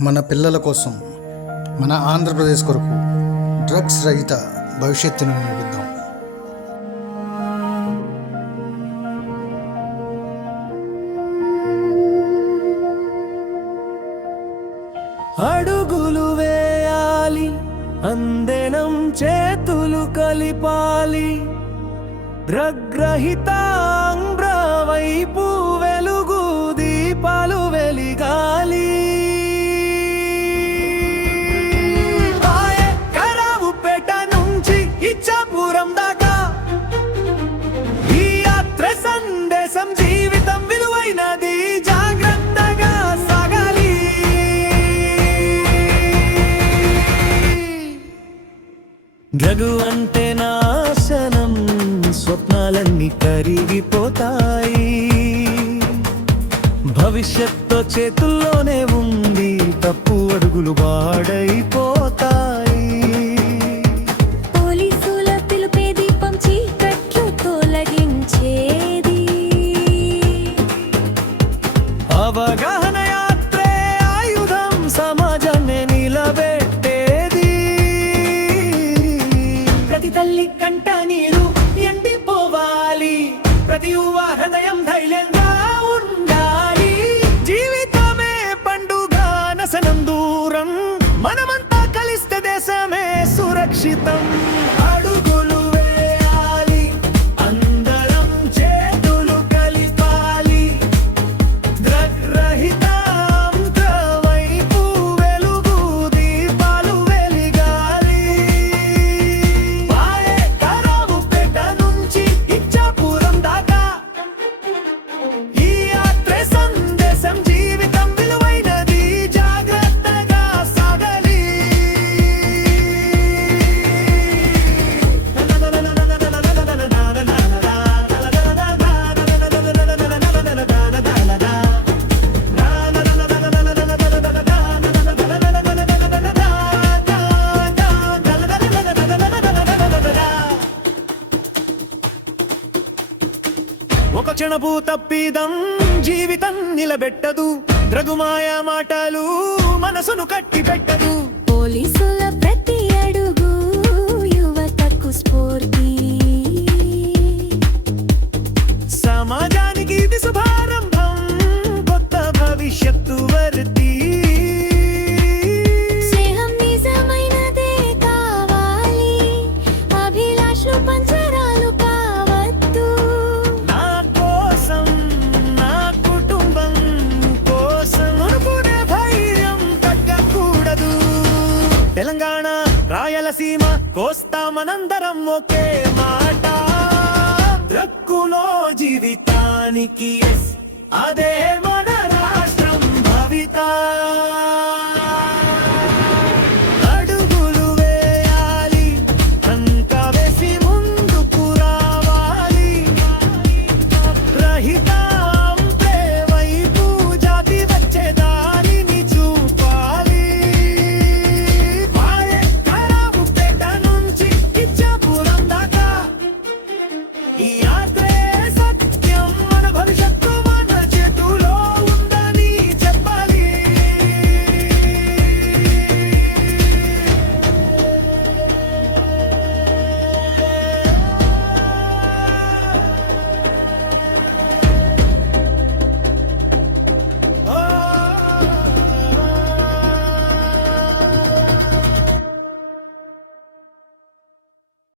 మన పిల్లల కోసం మన ఆంధ్రప్రదేశ్ కొరకు డ్రగ్స్ రహిత భవిష్యత్తును నిర్మిద్దాం. అడుగులు వేయాలి అందెనం చేతులు కలిపాలి. ద్రగ్రహిత వైపు వెలుగు దీపాలు వెలిగా జగు అంటే నాశనం స్వప్నాలన్నీ కరిగిపోతాయి. భవిష్యత్తు చేతుల్లోనే ఉంది తప్పు అడుగులు వాడైపో ప్రతి యువ హృదయం ధైర్యంగా ఉండాలి. జీవితమే పండుగ నసనం దూరం. మనమంతా కలిస్తే దేశమే సురక్షితం. క్షణపు తప్పిదం జీవితం నిలబెట్టదు. ద్రగుమాయ మాటలు మనసును కట్టి రాయలసీమ కోస్తామనందరం ఒకే మాట. ద్రక్కులో జీవితానికి అదే